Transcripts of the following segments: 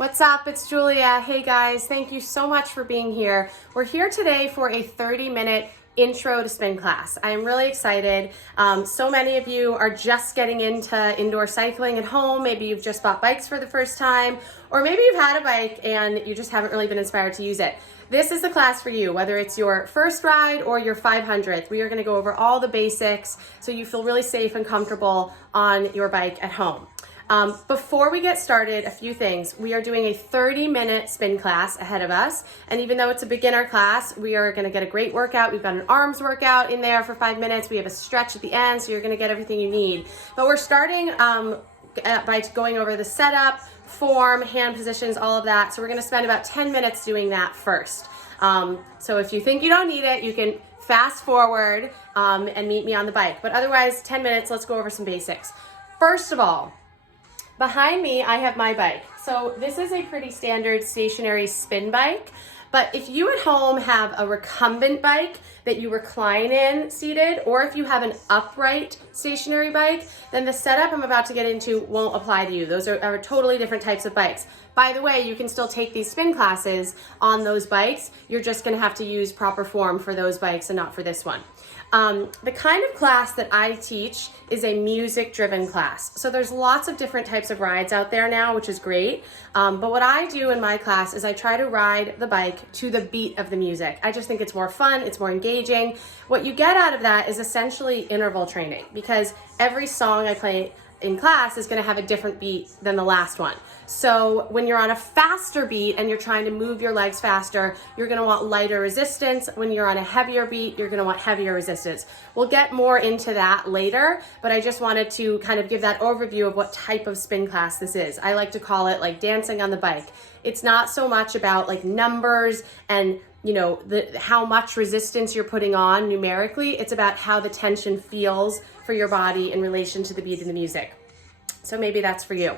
What's up? It's Julia. Hey guys, thank you so much for being here. We're here today for a 30-minute intro to spin class. I'm really excited. So many of you are just getting into indoor cycling at home. Maybe you've just bought bikes for the first time, or maybe you've had a bike and you just haven't really been inspired to use it. This is the class for you, whether it's your first ride or your 500th. We are going to go over all the basics so you feel really safe and comfortable on your bike at home. Before we get started, a few things. We are doing a 30-minute spin class ahead of us. And even though it's a beginner class, we are gonna get a great workout. We've got an arms workout in there for 5 minutes. We have a stretch at the end, so you're gonna get everything you need. But we're starting by going over the setup, form, hand positions, all of that. So we're gonna spend about 10 minutes doing that first. So if you think you don't need it, you can fast forward and meet me on the bike. But otherwise, 10 minutes, let's go over some basics. First of all, behind me, I have my bike. So this is a pretty standard stationary spin bike, but if you at home have a recumbent bike that you recline in seated, or if you have an upright stationary bike, then the setup I'm about to get into won't apply to you. Those are totally different types of bikes. By the way, you can still take these spin classes on those bikes. You're just gonna have to use proper form for those bikes and not for this one. The kind of class that I teach is a music-driven class. So there's lots of different types of rides out there now, which is great. But what I do in my class is I try to ride the bike to the beat of the music. I just think it's more fun, it's more engaging. What you get out of that is essentially interval training, because every song I play in class is going to have a different beat than the last one. So when you're on a faster beat and you're trying to move your legs faster, you're going to want lighter resistance. When you're on a heavier beat, you're going to want heavier resistance. We'll get more into that later, but I just wanted to kind of give that overview of what type of spin class this is. I like to call it like dancing on the bike. It's not so much about like numbers and how much resistance you're putting on numerically. It's about how the tension feels for your body in relation to the beat of the music. So maybe that's for you.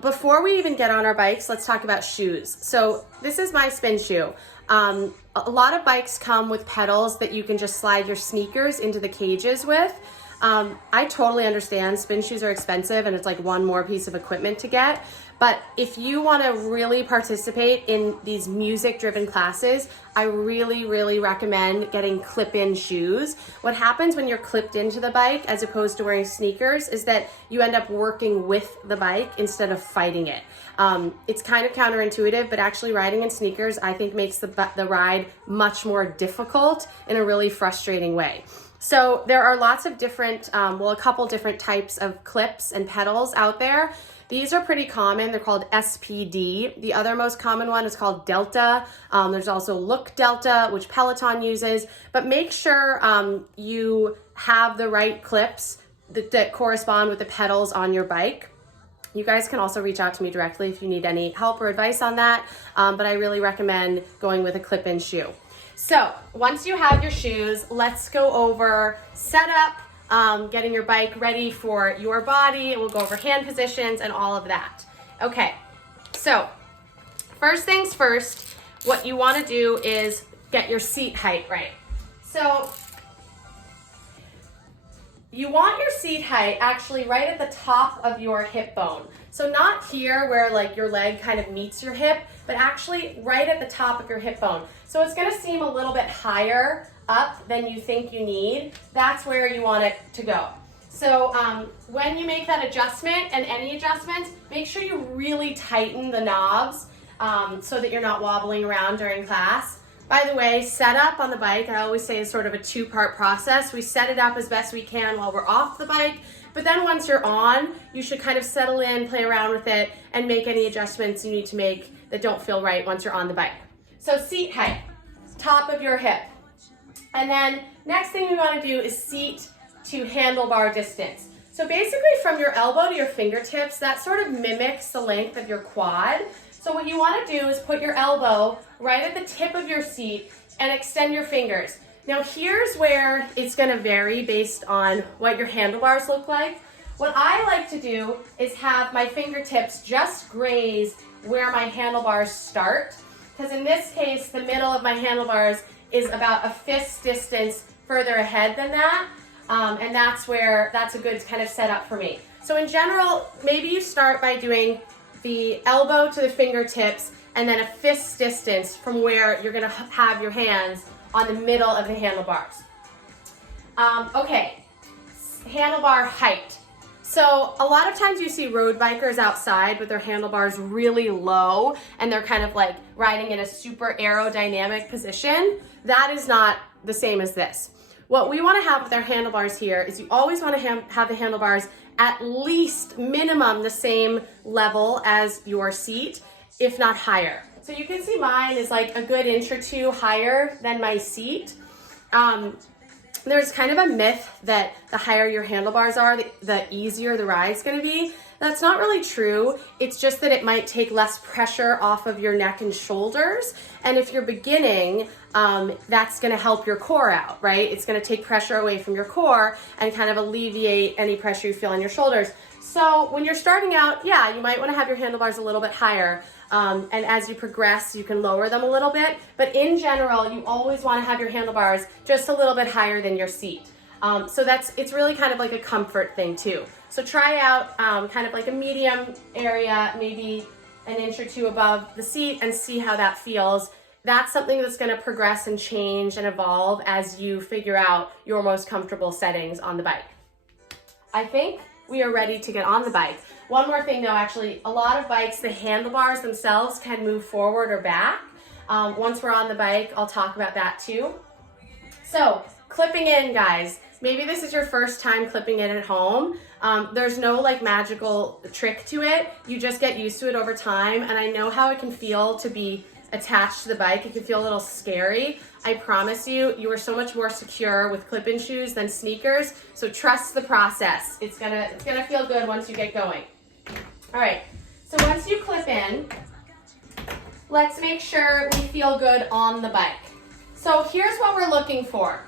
Before we even get on our bikes, let's talk about shoes. So this is my spin shoe. A lot of bikes come with pedals that you can just slide your sneakers into the cages with. I totally understand spin shoes are expensive and it's like one more piece of equipment to get. But if you want to really participate in these music-driven classes, I really, really recommend getting clip-in shoes. What happens when you're clipped into the bike as opposed to wearing sneakers is that you end up working with the bike instead of fighting it. It's kind of counterintuitive, but actually riding in sneakers, I think, makes the ride much more difficult in a really frustrating way. So there are lots of different, a couple different types of clips and pedals out there. These are pretty common. They're called SPD. The other most common one is called Delta. There's also Look Delta, which Peloton uses. But make sure you have the right clips that correspond with the pedals on your bike. You guys can also reach out to me directly if you need any help or advice on that. But I really recommend going with a clip-in shoe. So once you have your shoes, let's go over setup, getting your bike ready for your body. We'll go over hand positions and all of that. Okay, so first things first, what you want to do is get your seat height right. So you want your seat height actually right at the top of your hip bone. So not here where like your leg kind of meets your hip, but actually right at the top of your hip bone. So it's going to seem a little bit higher up than you think you need. That's where you want it to go. So when you make that adjustment and any adjustments, make sure you really tighten the knobs so that you're not wobbling around during class. By the way, setup on the bike, I always say, is sort of a two-part process. We set it up as best we can while we're off the bike, but then once you're on, you should kind of settle in, play around with it, and make any adjustments you need to make that don't feel right once you're on the bike. So seat height, top of your hip. And then next thing we want to do is seat to handlebar distance. So basically from your elbow to your fingertips, that sort of mimics the length of your quad. So what you want to do is put your elbow right at the tip of your seat and extend your fingers. Now here's where it's going to vary based on what your handlebars look like. What I like to do is have my fingertips just graze where my handlebars start, because in this case the middle of my handlebars is about a fist distance further ahead than that, and that's a good kind of setup for me. So in general, maybe you start by doing the elbow to the fingertips, and then a fist distance from where you're gonna have your hands on the middle of the handlebars. Okay, handlebar height. So a lot of times you see road bikers outside with their handlebars really low and they're kind of like riding in a super aerodynamic position. That is not the same as this. What we want to have with our handlebars here is you always want to have the handlebars at least minimum the same level as your seat, if not higher. So you can see mine is like a good inch or two higher than my seat. There's kind of a myth that the higher your handlebars are, the easier the ride's gonna be. That's not really true. It's just that it might take less pressure off of your neck and shoulders. And if you're beginning, that's gonna help your core out, right? It's gonna take pressure away from your core and kind of alleviate any pressure you feel on your shoulders. So when you're starting out, yeah, you might wanna have your handlebars a little bit higher. And as you progress, you can lower them a little bit. But in general, you always wanna have your handlebars just a little bit higher than your seat. So it's really kind of like a comfort thing too. So try out kind of like a medium area, maybe an inch or two above the seat, and see how that feels. That's something that's gonna progress and change and evolve as you figure out your most comfortable settings on the bike. I think we are ready to get on the bike. One more thing though, actually, a lot of bikes, the handlebars themselves can move forward or back. Once we're on the bike, I'll talk about that too. So clipping in, guys. Maybe this is your first time clipping in at home. There's no like magical trick to it. You just get used to it over time. And I know how it can feel to be attached to the bike. It can feel a little scary. I promise you, you are so much more secure with clip-in shoes than sneakers. So trust the process. It's gonna feel good once you get going. All right, so once you clip in, let's make sure we feel good on the bike. So here's what we're looking for.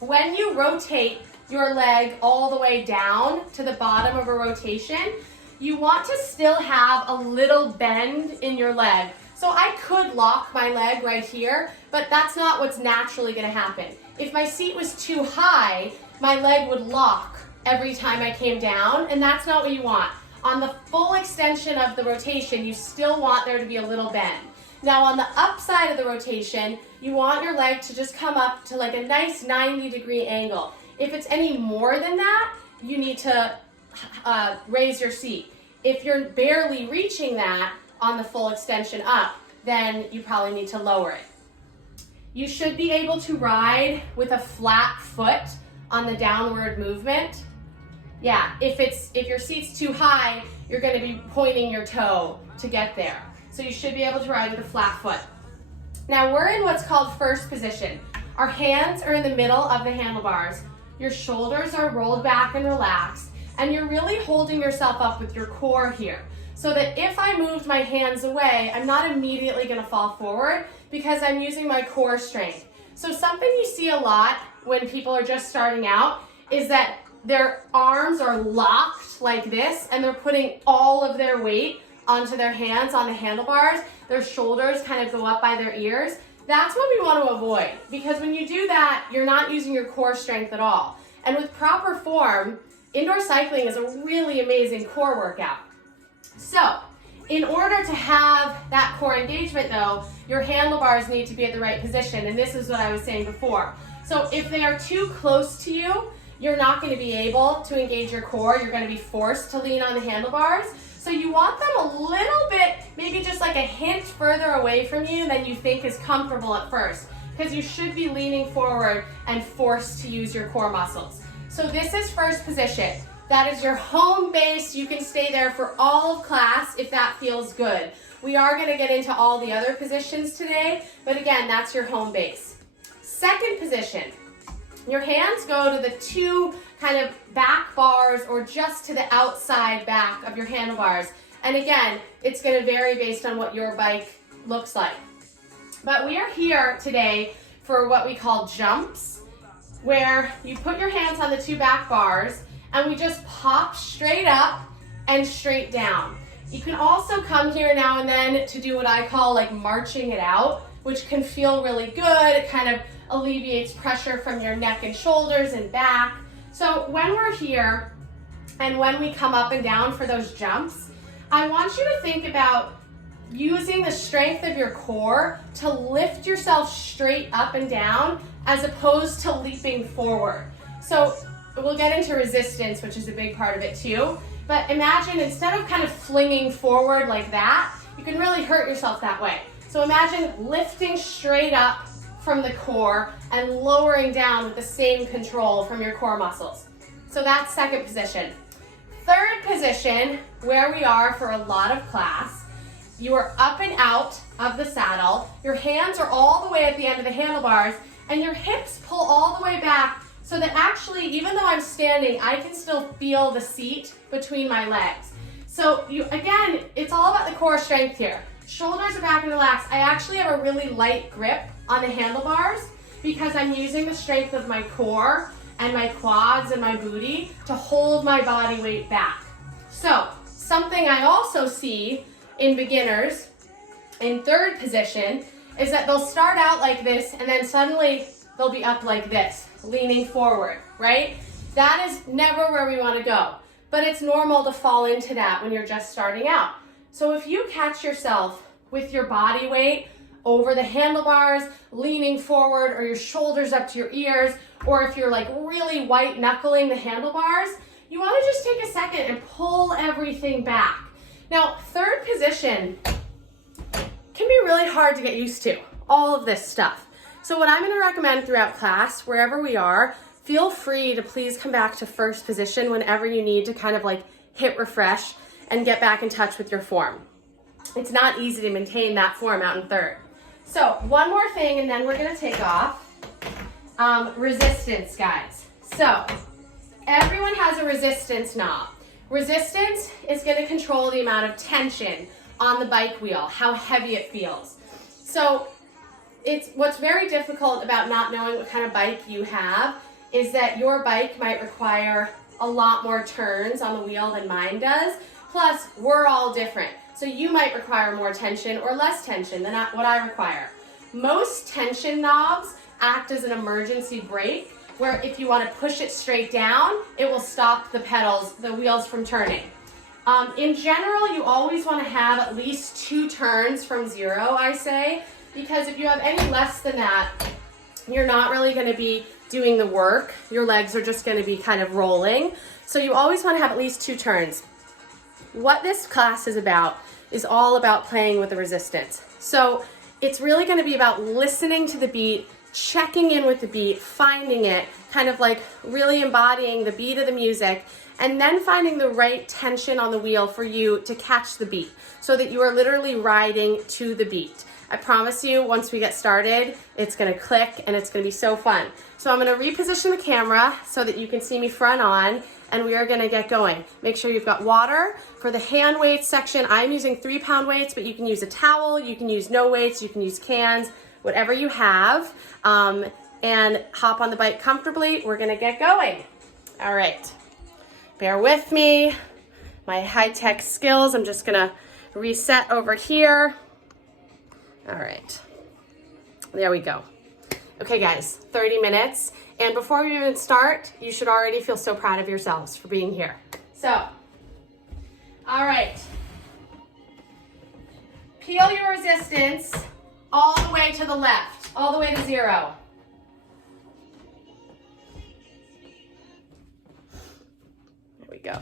When you rotate your leg all the way down to the bottom of a rotation, you want to still have a little bend in your leg. So I could lock my leg right here, but that's not what's naturally gonna happen. If my seat was too high, my leg would lock every time I came down, and that's not what you want. On the full extension of the rotation, you still want there to be a little bend. Now on the upside of the rotation, you want your leg to just come up to like a nice 90-degree angle. If it's any more than that, you need to raise your seat. If you're barely reaching that on the full extension up, then you probably need to lower it. You should be able to ride with a flat foot on the downward movement. Yeah, if your seat's too high, you're gonna be pointing your toe to get there. So you should be able to ride with a flat foot. Now we're in what's called first position. Our hands are in the middle of the handlebars. Your shoulders are rolled back and relaxed, and you're really holding yourself up with your core here. So that if I moved my hands away, I'm not immediately gonna fall forward because I'm using my core strength. So something you see a lot when people are just starting out is that their arms are locked like this and they're putting all of their weight onto their hands on the handlebars. Their shoulders kind of go up by their ears. That's what we want to avoid, because when you do that, you're not using your core strength at all. And with proper form, indoor cycling is a really amazing core workout. So in order to have that core engagement though, your handlebars need to be at the right position. And this is what I was saying before. So if they are too close to you, you're not going to be able to engage your core. You're going to be forced to lean on the handlebars. So you want them a little bit, maybe just like a hint further away from you than you think is comfortable at first, because you should be leaning forward and forced to use your core muscles. So this is first position. That is your home base. You can stay there for all of class if that feels good. We are going to get into all the other positions today, but again, that's your home base. Second position. Your hands go to the two kind of back bars or just to the outside back of your handlebars. And again, it's going to vary based on what your bike looks like. But we are here today for what we call jumps, where you put your hands on the two back bars and we just pop straight up and straight down. You can also come here now and then to do what I call like marching it out, which can feel really good. It kind of alleviates pressure from your neck and shoulders and back. So when we're here and when we come up and down for those jumps, I want you to think about using the strength of your core to lift yourself straight up and down as opposed to leaping forward. So we'll get into resistance, which is a big part of it too. But imagine instead of kind of flinging forward like that, you can really hurt yourself that way. So imagine lifting straight up from the core and lowering down with the same control from your core muscles. So that's second position. Third position, where we are for a lot of class, you are up and out of the saddle. Your hands are all the way at the end of the handlebars and your hips pull all the way back so that actually, even though I'm standing, I can still feel the seat between my legs. So again, it's all about the core strength here. Shoulders are back and relaxed. I actually have a really light grip on the handlebars because I'm using the strength of my core and my quads and my booty to hold my body weight back. So something I also see in beginners in third position is that they'll start out like this and then suddenly they'll be up like this, leaning forward, right? That is never where we want to go, but it's normal to fall into that when you're just starting out. So if you catch yourself with your body weight over the handlebars, leaning forward, or your shoulders up to your ears, or if you're like really white knuckling the handlebars, you want to just take a second and pull everything back. Now, third position can be really hard to get used to, all of this stuff. So what I'm going to recommend throughout class, wherever we are, feel free to please come back to first position whenever you need to kind of like hit refresh and get back in touch with your form. It's not easy to maintain that form out in third. So one more thing and then we're going to take off. Resistance, guys. So everyone has a resistance knob. Resistance is going to control the amount of tension on the bike wheel, how heavy it feels. So what's very difficult about not knowing what kind of bike you have is that your bike might require a lot more turns on the wheel than mine does. Plus, we're all different. So you might require more tension or less tension than what I require. Most tension knobs act as an emergency brake, where if you want to push it straight down, it will stop the wheels from turning. In general, you always want to have at least 2 turns from 0, I say, because if you have any less than that, you're not really going to be doing the work. Your legs are just going to be kind of rolling. So you always want to have at least 2 turns. What this class is all about playing with the resistance. So it's really going to be about listening to the beat, checking in with the beat, finding it, kind of like really embodying the beat of the music, and then finding the right tension on the wheel for you to catch the beat so that you are literally riding to the beat. I promise you, once we get started, it's going to click and it's going to be so fun. So I'm going to reposition the camera so that you can see me front on, and we are going to get going. Make sure you've got water. For the hand weights section, I'm using 3-pound weights, but you can use a towel, you can use no weights, you can use cans, whatever you have, and hop on the bike comfortably. We're going to get going. All right. Bear with me. My high-tech skills, I'm just going to reset over here. All right, there we go. Okay guys, 30 minutes. And before we even start, you should already feel so proud of yourselves for being here. So, all right. Peel your resistance all the way to the left, all the way to 0. There we go.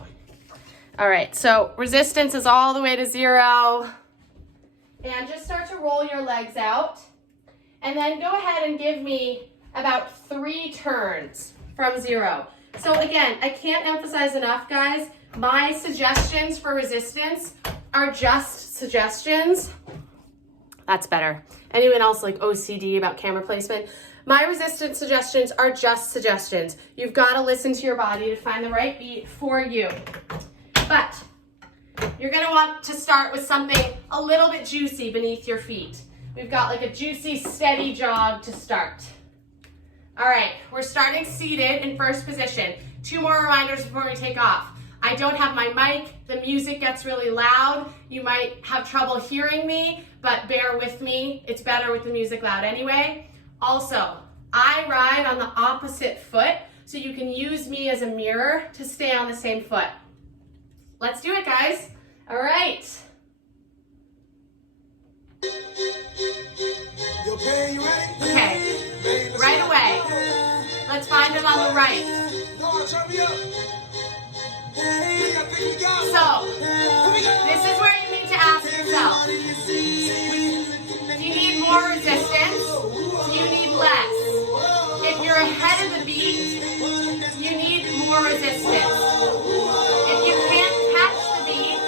All right, so resistance is all the way to 0. And just start to roll your legs out. And then go ahead and give me about 3 turns from 0. So again, I can't emphasize enough, guys, my suggestions for resistance are just suggestions. That's better. Anyone else like OCD about camera placement? My resistance suggestions are just suggestions. You've got to listen to your body to find the right beat for you. But you're going to want to start with something a little bit juicy beneath your feet. We've got like a juicy, steady jog to start. All right, we're starting seated in first position. 2 more reminders before we take off. I don't have my mic. The music gets really loud. You might have trouble hearing me, but bear with me. It's better with the music loud anyway. Also, I ride on the opposite foot, so you can use me as a mirror to stay on the same foot. Let's do it, guys. All right. Okay, right away. Let's find it on the right. So, this is where you need to ask yourself, do you need more resistance? Do you need less? If you're ahead of the beat, you need more resistance. If you can't catch the beat,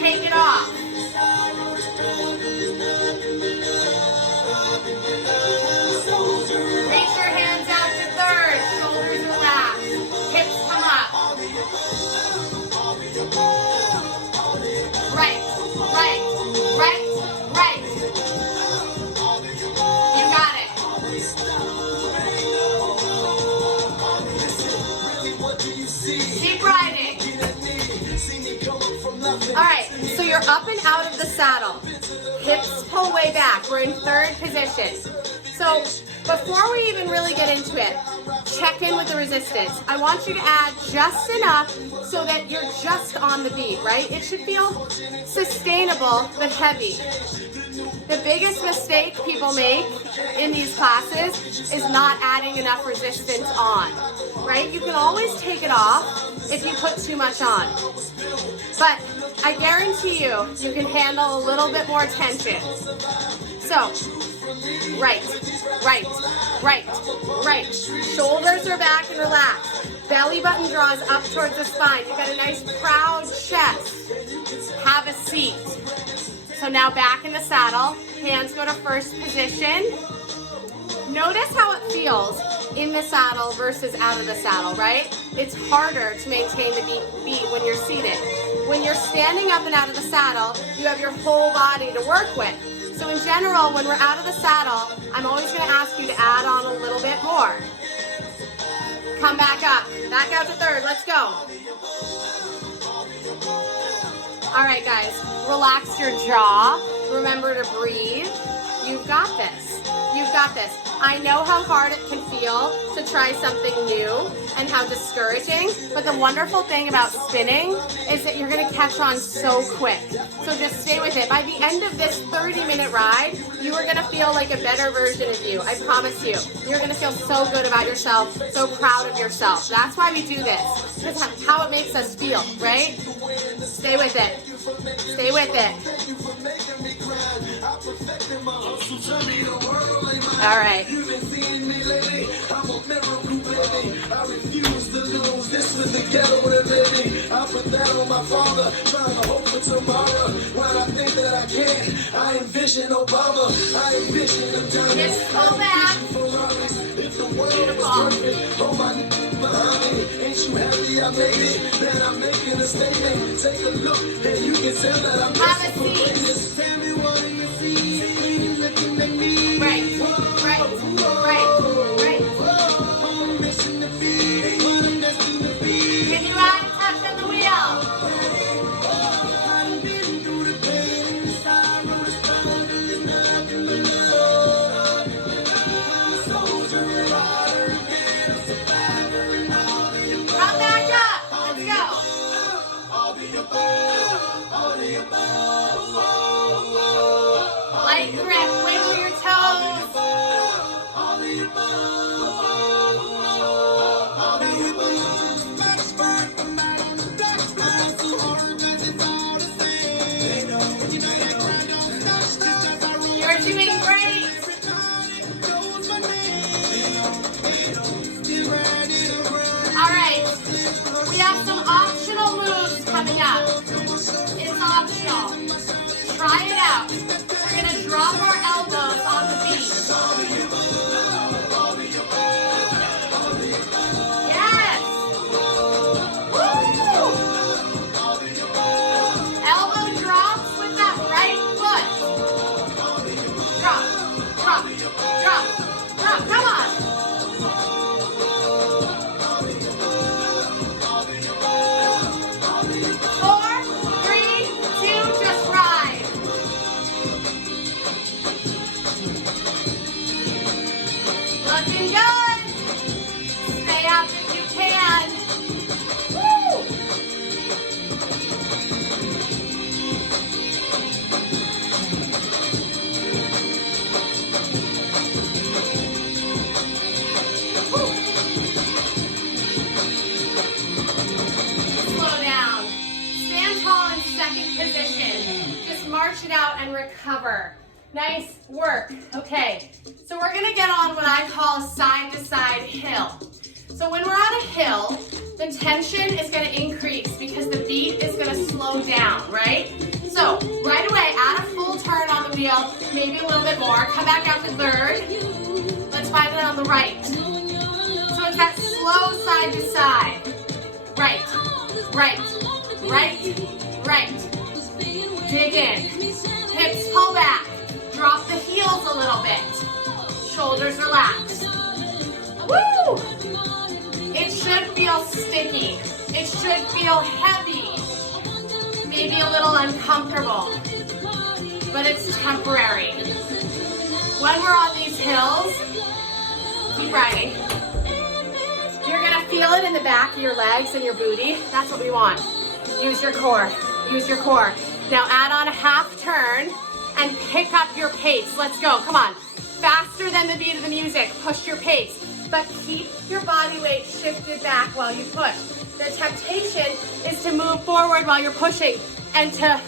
take it off. Reach your hands out to third, shoulders relax, hips come up. Right, right, right, right. You got it. Keep riding. All right, so you're up and out of the saddle. Hips pull way back. We're in third position. So before we even really get into it, check in with the resistance. I want you to add just enough so that you're just on the beat, right? It should feel sustainable but heavy. The biggest mistake people make in these classes is not adding enough resistance on, right? You can always take it off if you put too much on. But I guarantee you, you can handle a little bit more tension. So, right, right, right, right. Shoulders are back and relaxed. Belly button draws up towards the spine. You've got a nice proud chest. Have a seat. So now back in the saddle. Hands go to first position. Notice how it feels in the saddle versus out of the saddle, right? It's harder to maintain the beat when you're seated. When you're standing up and out of the saddle, you have your whole body to work with. So in general, when we're out of the saddle, I'm always going to ask you to add on a little bit more. Come back up. Back out to third. Let's go. All right, guys. Relax your jaw. Remember to breathe. You've got this. You've got this. I know how hard it can feel to try something new and how discouraging, but the wonderful thing about spinning is that you're going to catch on so quick. So just stay with it. By the end of this 30-minute ride, you are going to feel like a better version of you. I promise you. You're going to feel so good about yourself, so proud of yourself. That's why we do this. That's how it makes us feel, right? Stay with it. Stay with it. All right. I refuse to lose. This was the ghetto we're living. I put that on my father, trying to hope for tomorrow. When I think that I can't, I envision Obama. I envision him down. Just go back. If the world was perfect, oh my behind me. Ain't you happy I made it? Then I'm making a statement. Take a look, and you can tell that I'm have a seat. Tell me what you see. Looking at me. Right, right, right, right. Can you add a touch on the wheel? Come back up. Let's go. Light grip. Wiggle your toes. You're doing great. All right. We have some optional moves coming up. It's optional. Try it out. We're going to drop our elbows on the beat. Yes. Woo! Elbow drops with that right foot. Drop, drop, drop, drop. Come on. 4, 3, 2, just ride. Looking good. Stay up if you can. Woo! march it out and recover. Nice work. Okay, so we're gonna get on what I call a side-to-side hill. So when we're on a hill, the tension is gonna increase because the beat is gonna slow down, right? So right away, add a full turn on the wheel, maybe a little bit more. Come back out to third. Let's find it on the right. So it's that slow side to side. Right, right, right, right. Dig in. Hips pull back. Drop the heels a little bit. Shoulders relax. Woo! It should feel sticky. It should feel heavy. Maybe a little uncomfortable. But it's temporary. When we're on these hills, keep riding. You're gonna feel it in the back of your legs and your booty. That's what we want. Use your core. Use your core. Now add on a half turn and pick up your pace. Let's go. Come on. Faster than the beat of the music. Push your pace. But keep your body weight shifted back while you push. The temptation is to move forward while you're pushing and to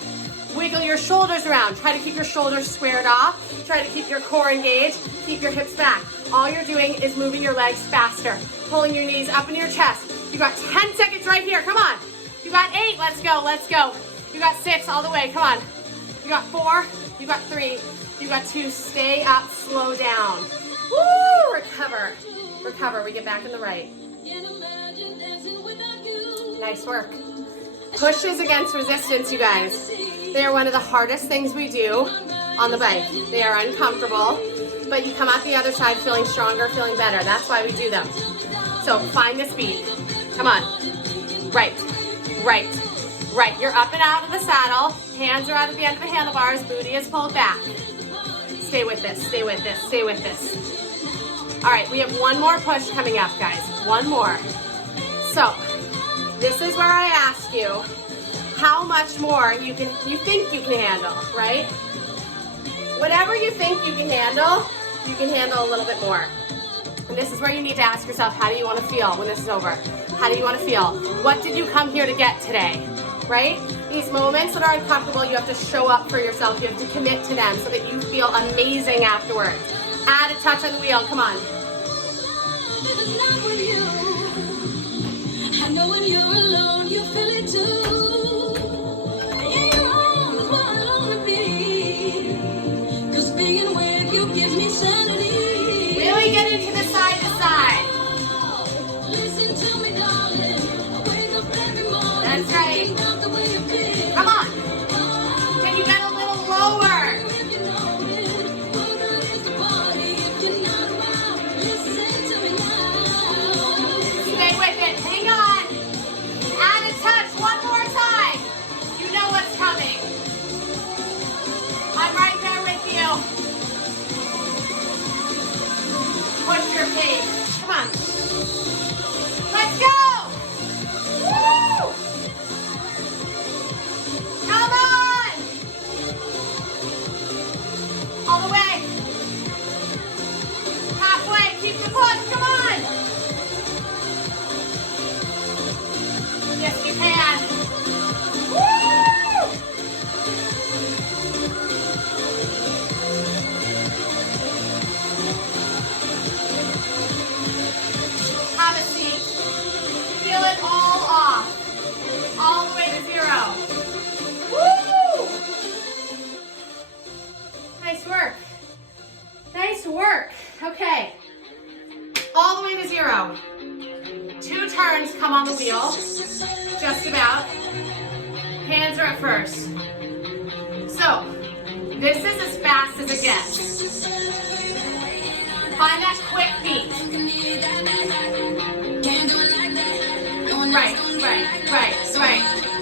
wiggle your shoulders around. Try to keep your shoulders squared off. Try to keep your core engaged. Keep your hips back. All you're doing is moving your legs faster. Pulling your knees up into your chest. You got 10 seconds right here. Come on. You got 8. Let's go. Let's go. You got 6 all the way. Come on. You got 4. You got 3. You got 2. Stay up. Slow down. Woo! Recover. Recover. We get back in the right. Nice work. Pushes against resistance, you guys. They are one of the hardest things we do on the bike. They are uncomfortable, but you come out the other side feeling stronger, feeling better. That's why we do them. So find the speed. Come on. Right, right, right. You're up and out of the saddle. Hands are out at the end of the handlebars. Booty is pulled back. Stay with this, stay with this, stay with this. All right, we have one more push coming up, guys. One more. So this is where I ask you how much more you think you can handle, right? Whatever you think you can handle a little bit more. And this is where you need to ask yourself, how do you want to feel when this is over? How do you want to feel? What did you come here to get today, right? These moments that are uncomfortable, you have to show up for yourself. You have to commit to them so that you feel amazing afterwards. Add a touch on the wheel, come on. I know when you're alone, you feel it too. In your arms is where I long to be. 'Cause being with you gives me sanity. Really get into the side to side. Listen to me, darling. I wake up every morning. That's right. About the way you feel. Come on. Can you get a little lower? If you know it, put on against the party. If you're not around, listen to me now. Stay with it. Hang on. Add a touch one more time. You know what's coming. I'm right there with you. Push your pace. Come on. Let's go. Woo! Come on. All the way. Halfway. Keep the push. Come on. Yes, you can. Woo! Have a seat. Feel it all off. All the way to 0. Woo! Nice work. Nice work. Okay. All the way to 0. 2 turns come on the wheel. Just about. Hands are up first. So, this is as fast as it gets. Find that quick beat. Right, right, right, right.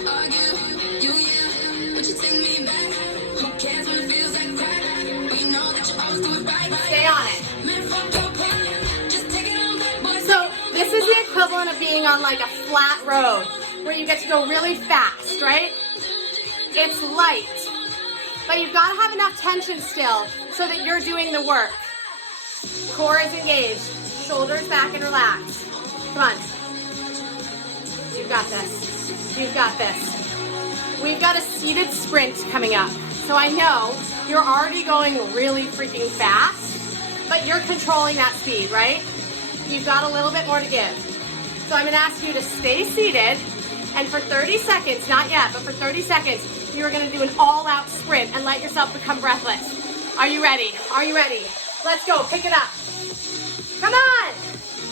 Stay on it. So, this is the equivalent of being on like a flat road where you get to go really fast, right? It's light, but you've got to have enough tension still so that you're doing the work. Core is engaged, shoulders back and relaxed. Come on. You've got this. You've got this. We've got a seated sprint coming up. So I know you're already going really freaking fast, but you're controlling that speed, right? You've got a little bit more to give. So I'm gonna ask you to stay seated, and for 30 seconds, not yet, but for 30 seconds, you're gonna do an all-out sprint and let yourself become breathless. Are you ready? Are you ready? Let's go, pick it up. Come on!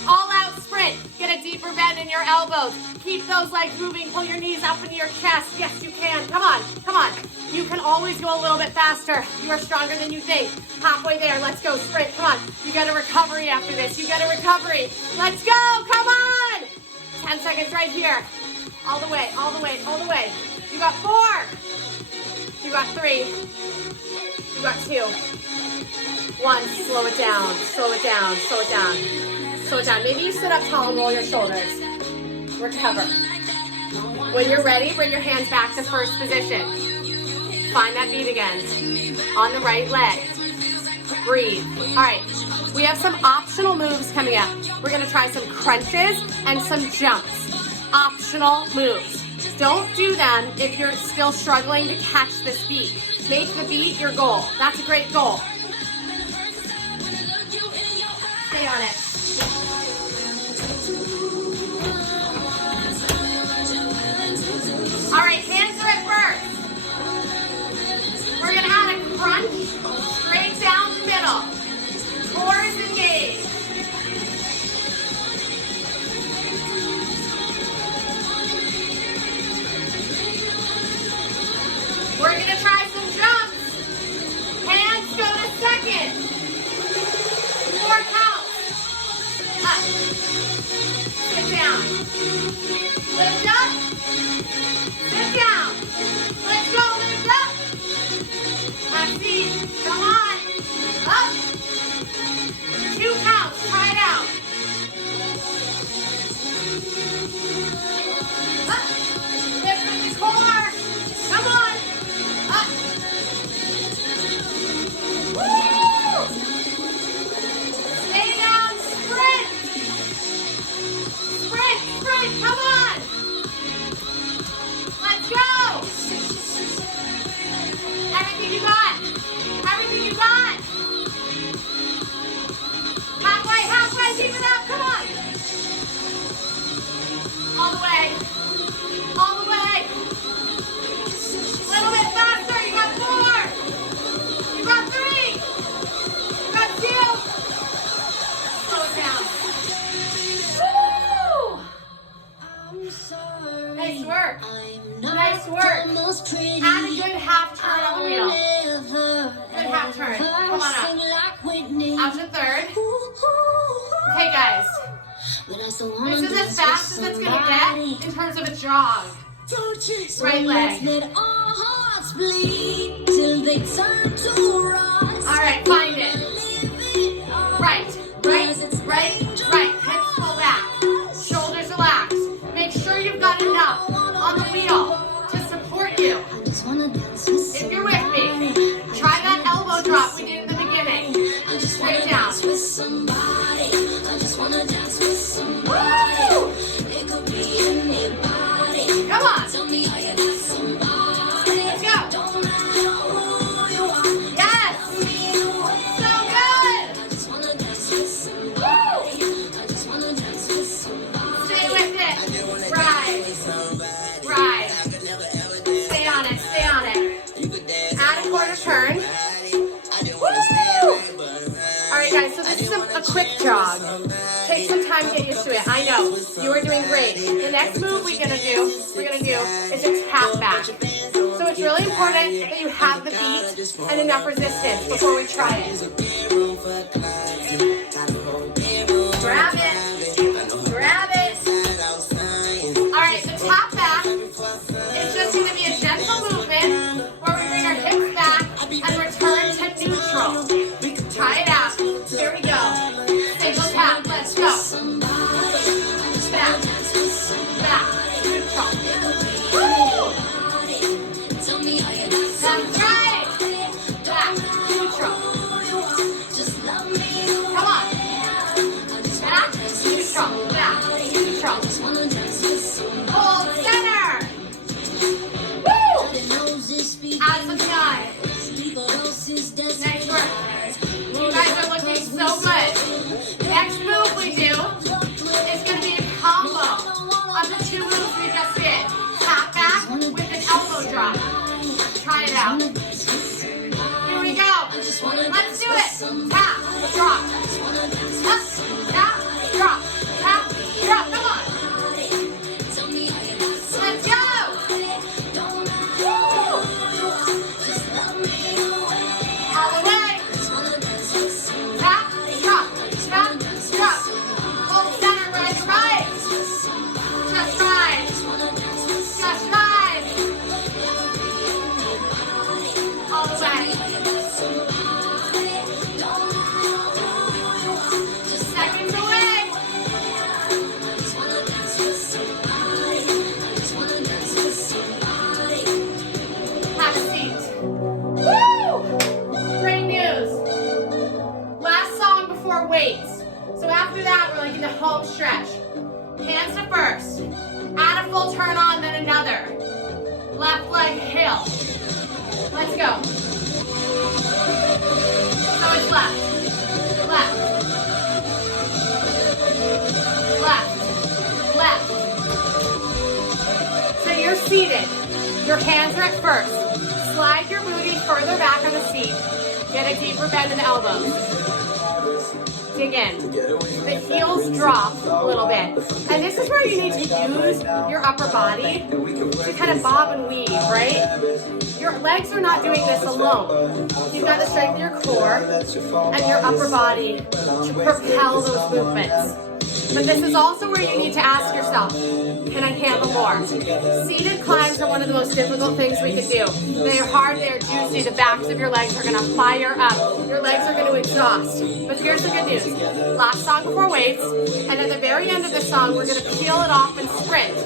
All-out sprint. Get a deeper bend in your elbows. Keep those legs moving. Pull your knees up into your chest. Yes, you can. Come on, come on. You can always go a little bit faster. You are stronger than you think. Halfway there. Let's go. Sprint. Come on. You get a recovery after this. You get a recovery. Let's go. Come on. 10 seconds right here. All the way, all the way, all the way. You got 4. You got 3. You got 2. 1. Slow it down. Slow it down. Slow it down. Slow it down. Maybe you sit up tall and roll your shoulders. Recover. When you're ready, bring your hands back to first position. Find that beat again. On the right leg. Breathe. All right. We have some optional moves coming up. We're going to try some crunches and some jumps. Optional moves. Don't do them if you're still struggling to catch this beat. Make the beat your goal. That's a great goal. Stay on it. All right, hands are at first. We're gonna add a crunch straight down the middle. Core is engaged. We're gonna try some jumps. Hands go to second. 4 counts. Up. Sit down. Lift up. Sit down. Let's go. Lift up. Left seat. Come on. Up. 2 counts. Try it out. Up. Lift with the core. Come on. Up. Woo! Stay down. Sprint. Sprint. Sprint. Come on. Let's go. Everything you got. Everything you got. Halfway, halfway. Keep it up. Come on. All the way. All the way. A little bit faster. You got 4. You got 3. You got 2. Slow it down. Woo! Nice work. Nice work. Add a good half turn on the wheel. Good half turn. Come on up. Out to third. Okay, guys. This is as fast as it's gonna get in terms of a jog. Right leg. All right, find it. Right, right, right, right. Hips pull back. Shoulders relax. Make sure you've got enough on the wheel to support you. If you're with me, try that elbow drop we did in the beginning. Straight down. Woo! Come on. Let's go. Yes. So good. Woo! Stay with it. Ride. Stay on it. Stay on it. Add a quarter turn. Woo! All right, guys. So this is a quick jog. Take some time to get used to it. I know you are doing great. The next move we're gonna do is a tap back. So it's really important that you have the beat and enough resistance before we try it. Grab it. Grab it. All right, the tap back is just gonna be a gentle movement where we bring our hips back and return to neutral. Try it out. Here we go. Single tap. Let's go. Back. Back. Neutral. Woo! That's right. Back. Neutral. drop. Try it out. Here we go. Let's do it. Tap, drop. Up, tap, drop. Tap, drop. Come on. Let's go. Woo. All the way. Tap, drop. Tap, drop. Hold center, right, right. Just right. Just right. All the way. Seconds away. Have a seat. Woo! Great news. Last song before weights. So after that, we're like in the home stretch. Hands to first. Add a full turn on, then another. Left leg hill. Let's go. So it's left. Left. Left. Left. So you're seated. Your hands are at first. Slide your booty further back on the seat. Get a deeper bend in the elbows. Dig in. The heels drop a little bit. And this is where you need to use your upper body to kind of bob and weave, right? Your legs are not doing this alone. You've got to strengthen your core and your upper body to propel those movements. But this is also where you need to ask yourself, can I handle more? Seated climbs are one of the most difficult things we can do. They're hard, they're juicy, the backs of your legs are gonna fire up. Your legs are gonna exhaust. But here's the good news. Last song before weights, and at the very end of the song, we're gonna peel it off and sprint.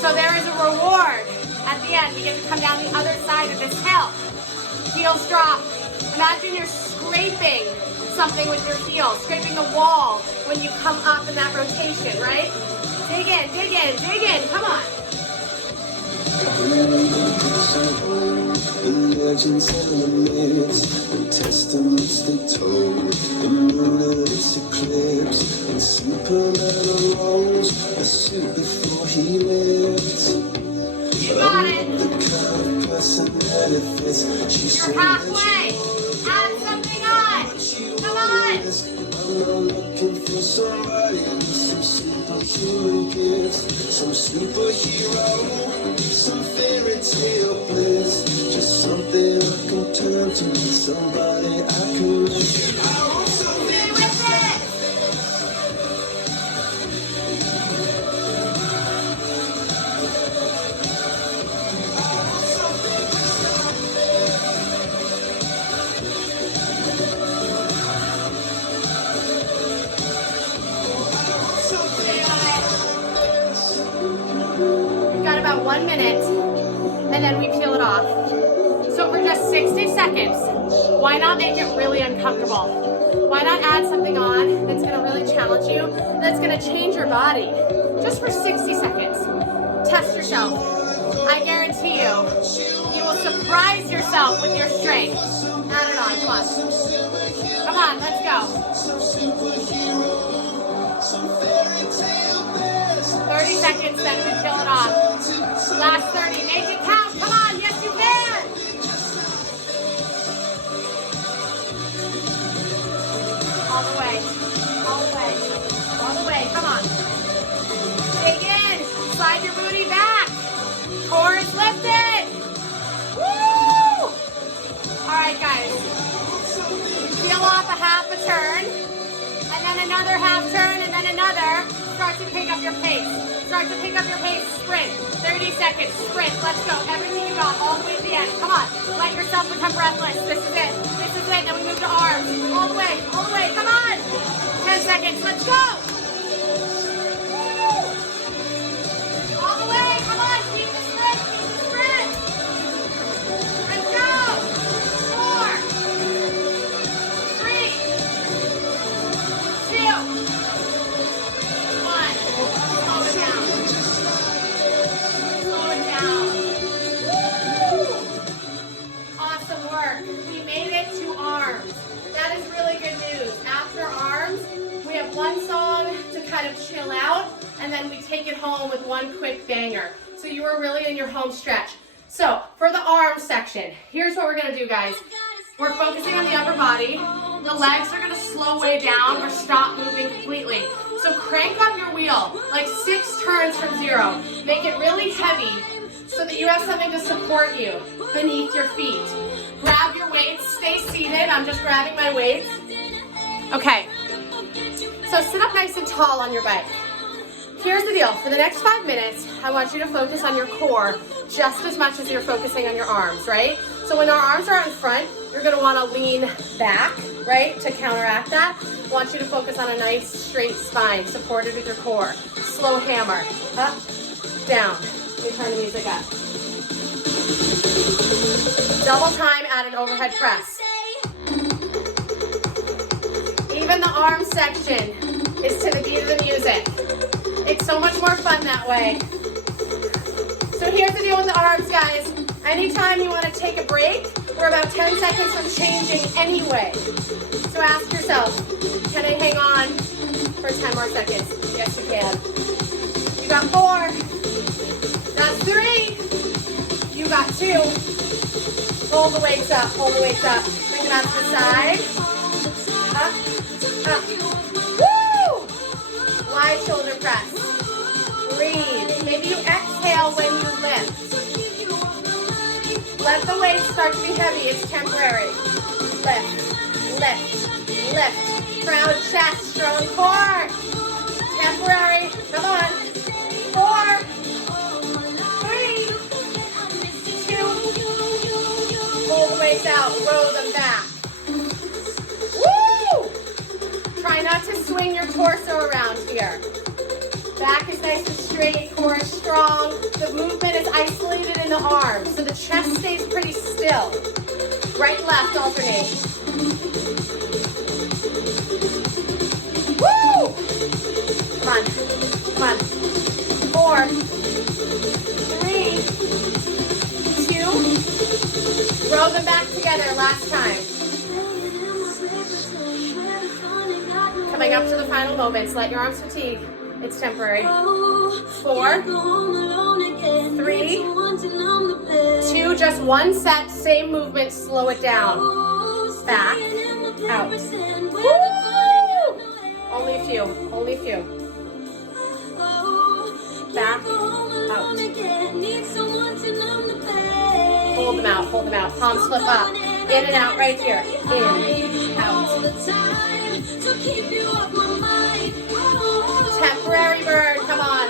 So there is a reward. At the end, we get to come down the other side of this hill. Heels drop. Imagine you're scraping something with your heels, scraping the wall when you come up in that rotation, right? Dig in, dig in, dig in. Come on. The legends and the myths, the testaments they told, the moon and its eclipse, and Superman arose, a suit before he lived. You got it. The kind of person that it fits. You're halfway. Add something on. Come on. I'm not looking for somebody with some superhuman gifts, some superhero, some fairy tale bliss, just something I can turn to, somebody I can live. I want something. Stay with it. We've got about 1 minute, and then we peel it off. So for just 60 seconds, why not make it really uncomfortable? Why not add something on that's gonna really challenge you, that's gonna change your body? Just for 60 seconds. Test yourself. I guarantee you will surprise yourself with your strength. Add it on, come on. Come on, let's go. 30 seconds, then we peel it off. Last 30, make it count, come on, yes you can! All the way, all the way, all the way, come on. Dig in, slide your booty back. Core is lifted. Woo! All right, guys. Peel off a half a turn, and then another half turn, and then another. Start to pick up your pace. Start to pick up your pace. Sprint. 30 seconds. Sprint. Let's go. Everything you got all the way to the end. Come on. Let yourself become breathless. This is it. This is it. Then we move to arms. All the way. All the way. Come on. 10 seconds. Let's go. Woo! All the way. Come on. Keep the sprint. Keep the sprint. Let's go. 4, 3, 2, 1. Slow it down. Slow it down. Woo! Awesome work. We made it to arms. That is really good news. After arms, we have one song to kind of chill out, and then we take it home with one quick banger. So you are really in your home stretch. So for the arm section, here's what we're gonna do, guys. We're focusing on the upper body. The legs are gonna slow way down or stop moving completely. So crank up your wheel, like 6 turns from 0. Make it really heavy so that you have something to support you beneath your feet. Grab your weights, stay seated. I'm just grabbing my weights. Okay, so sit up nice and tall on your bike. Here's the deal, for the next 5 minutes, I want you to focus on your core just as much as you're focusing on your arms, right? So when our arms are out in front, you're gonna wanna lean back, right, to counteract that. I want you to focus on a nice straight spine, supported with your core. Slow hammer, up, down. Let me turn the music up. Double time at an overhead press. Even the arm section is to the beat of the music. It's so much more fun that way. So here's the deal with the arms, guys. Anytime you want to take a break, we're about 10 seconds from changing anyway. So ask yourself, can I hang on for 10 more seconds? Yes, you can. You got 4. That's 3. You got 2. Hold the weights up, hold the weights up. Bring them out to the side. Up, up. Woo! Wide shoulder press. Breathe. Maybe you exhale when you lift. Let the weight start to be heavy. It's temporary. Lift, lift, lift. Proud chest, strong core. Temporary. Come on. 4, 3, 2. Hold the weights out. Roll them back. Woo! Try not to swing your torso around here. Back is nice and straight, core is strong. The movement is isolated in the arms, so the chest stays pretty still. Right, left, alternate. Woo! Come on, come on. 4, 3, 2. Roll them back together, last time. Coming up to the final moments, let your arms fatigue. It's temporary. 4, 3, 2, just one set, same movement, slow it down. Back, out. Woo! Only a few, only a few. Back, out. Hold them out, hold them out. Palms flip up. In and out right here. In, out. Temporary burn, come on.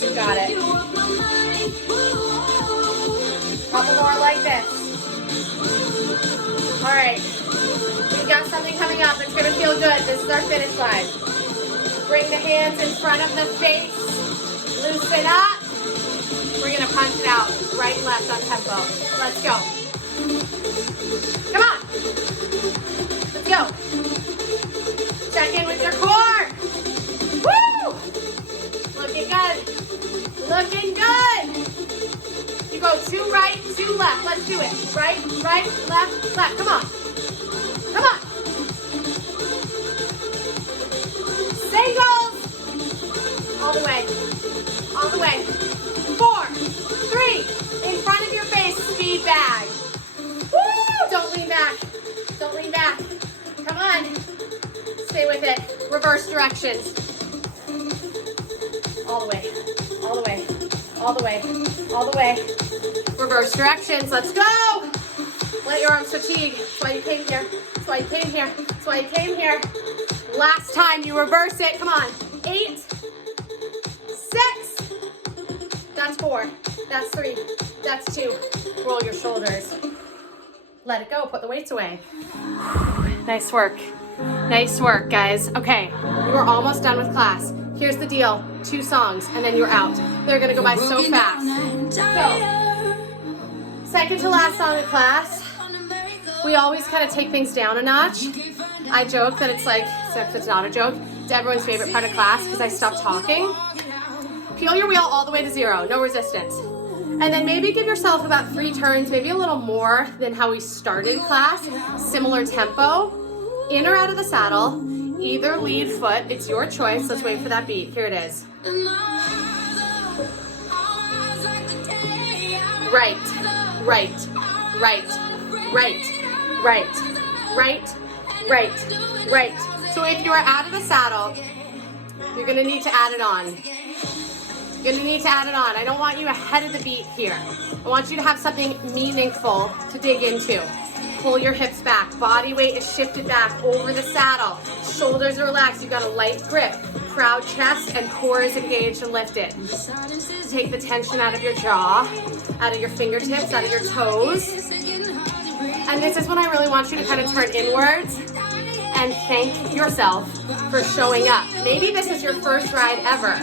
You got it. Couple more like this. All right, we've got something coming up. It's gonna feel good. This is our finish line. Bring the hands in front of the face. Loosen up. We're gonna punch it out. Right and left on tempo. Let's go. Come on. Let's go. Check in with your core. Woo! Looking good. Looking good. You go 2 right, 2 left. Let's do it. Right, right, left, left. Come on. Come on. Singles. All the way. All the way. 4, 3. In front of your face. Speed bag. Woo! Don't lean back. Don't lean back. Come on. Stay with it. Reverse directions. All the way. All the way. All the way. All the way. Reverse directions. Let's go. Let your arms fatigue. That's why you came here. That's why you came here. That's why you came here. Last time you reverse it. Come on. 8, 6. That's 4. That's 3. That's 2. Roll your shoulders. Let it go. Put the weights away. Nice work. Nice work, guys. Okay, we're almost done with class. Here's the deal. 2 songs, and then you're out. They're gonna go by so fast. So, second to last song of class, we always kind of take things down a notch. I joke that it's like, except it's not a joke, it's everyone's favorite part of class because I stop talking. Peel your wheel all the way to 0, no resistance. And then maybe give yourself about 3 turns, maybe a little more than how we started class. Similar tempo. In or out of the saddle, either lead foot, it's your choice. Let's wait for that beat. Here it is. right, right, right, right, right, right, right, right. So if you are out of the saddle, you're gonna need to add it on. You're gonna need to add it on. I don't want you ahead of the beat here. I want you to have something meaningful to dig into. Pull your hips back. Body weight is shifted back over the saddle. Shoulders are relaxed. You've got a light grip. Proud chest and core is engaged and lifted. Take the tension out of your jaw, out of your fingertips, out of your toes. And this is when I really want you to kind of turn inwards and thank yourself for showing up. Maybe this is your first ride ever.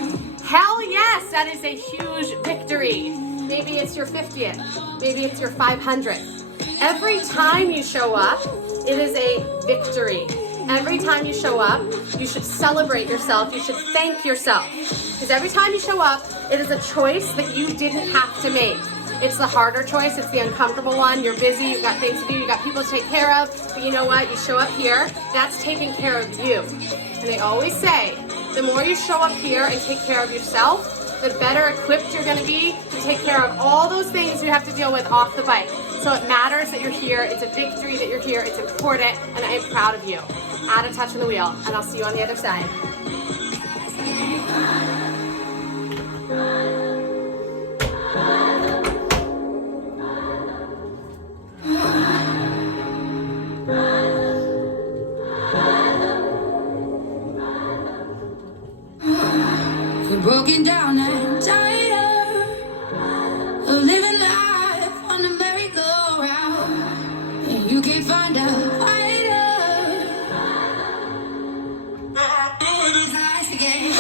Hell yes, that is a huge victory. Maybe it's your 50th. Maybe it's your 500th. Every time you show up, it is a victory. Every time you show up, you should celebrate yourself. You should thank yourself. Because every time you show up, it is a choice that you didn't have to make. It's the harder choice. It's the uncomfortable one. You're busy. You've got things to do. You've got people to take care of. But you know what? You show up here. That's taking care of you. And they always say, the more you show up here and take care of yourself, the better equipped you're going to be to take care of all those things you have to deal with off the bike. So it matters that you're here. It's a victory that you're here. It's important, and I am proud of you. Add a touch on the wheel, and I'll see you on the other side. We're broken down and tired of living life on the merry-go-round, and you can't find a fighter. It's nice again.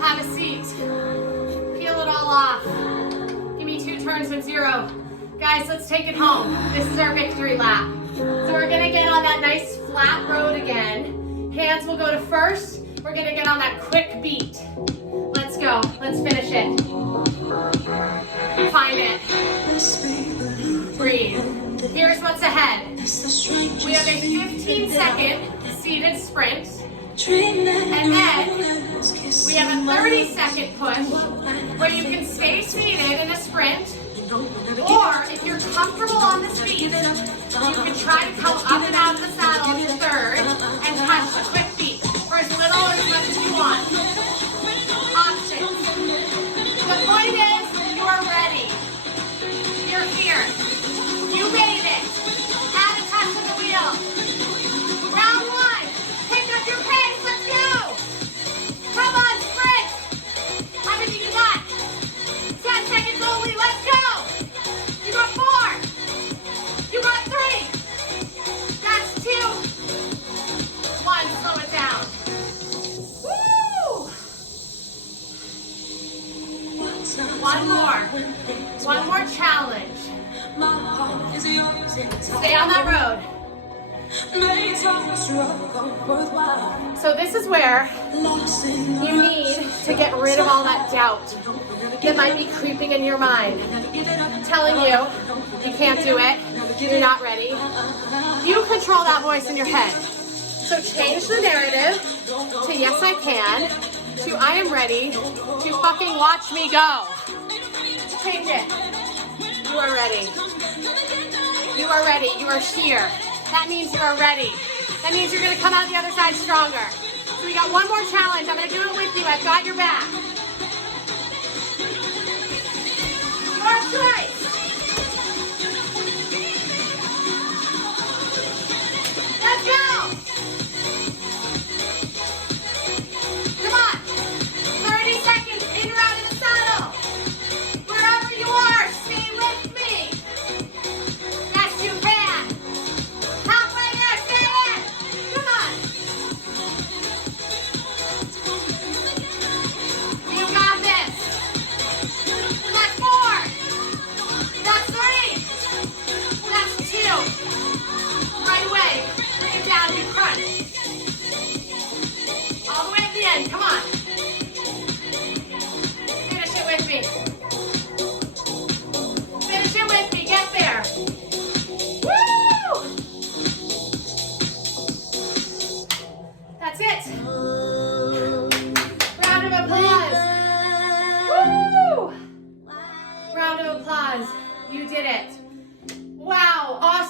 Have a seat. Peel it all off. Give me 2 turns and 0. Guys, let's take it home. This is our victory lap. So we're gonna get on that nice flat road again. Hands will go to first. We're gonna get on that quick beat. Let's go. Let's finish it. Find it. Breathe. Here's what's ahead. We have a 15-second seated sprint. And then we have a 30-second push where you can stay seated in a sprint, or if you're comfortable on the seat, you can try to come up and out of the saddle to third and touch the quick beat for as little or as much as you want. Options. The point is, you are ready. You're here. You made it. Add a touch of the wheel. Round 1. Pick up your pace. Let's go. Come on, sprint. Everything you got. 10 seconds only. Let's go. You got 4. You got 3. That's 2. 1. Slow it down. Woo! One more challenge. Stay on that road. So this is where you need to get rid of all that doubt that might be creeping in your mind, telling you you can't do it, you're not ready. You control that voice in your head. So change the narrative to yes I can, to I am ready, to fucking watch me go. Change it. You are ready. You are ready. You are here. That means you are ready. That means you're going to come out the other side stronger. So we got one more challenge. I'm going to do it with you. I've got your back. That's right. Let's go. Come on. 30 seconds in or out of the saddle. Wherever you are, stay with me. Yes, you can. Halfway there, stay in. Come on. You got this. That's 4.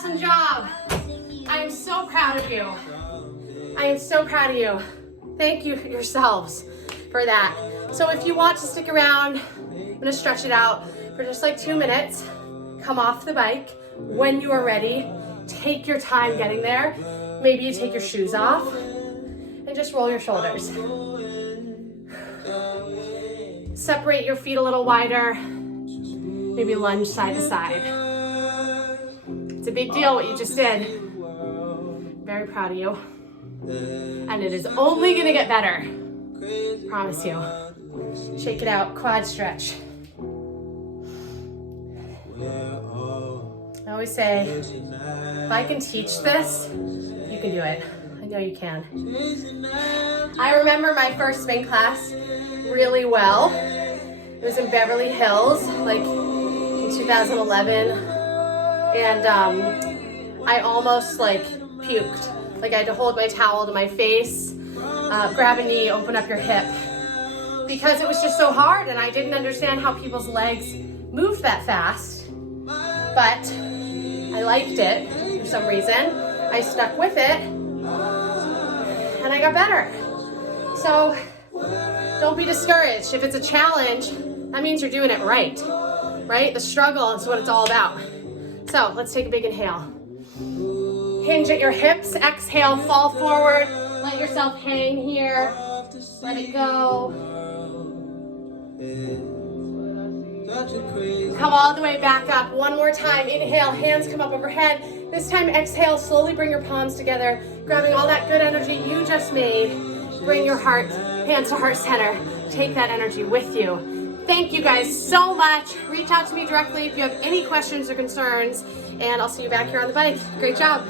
Awesome job. I am so proud of you. I am so proud of you. Thank you yourselves for that. So if you want to stick around, I'm gonna stretch it out for just like 2 minutes. Come off the bike when you are ready. Take your time getting there. Maybe you take your shoes off and just roll your shoulders. Separate your feet a little wider. Maybe lunge side to side. It's a big deal what you just did. Very proud of you. And it is only gonna get better. Promise you. Shake it out, quad stretch. I always say, if I can teach this, you can do it. I know you can. I remember my first spin class really well. It was in Beverly Hills, like in 2011. And I almost like puked. Like I had to hold my towel to my face, grab a knee, open up your hip. Because it was just so hard and I didn't understand how people's legs moved that fast. But I liked it for some reason. I stuck with it and I got better. So don't be discouraged. If it's a challenge, that means you're doing it right? The struggle is what it's all about. So let's take a big inhale. Hinge at your hips, exhale, fall forward. Let yourself hang here. Let it go. Come all the way back up. One more time. Inhale, hands come up overhead. This time exhale, slowly bring your palms together, grabbing all that good energy you just made. Bring your heart, hands to heart center. Take that energy with you. Thank you guys so much. Reach out to me directly if you have any questions or concerns, and I'll see you back here on the bike. Great job.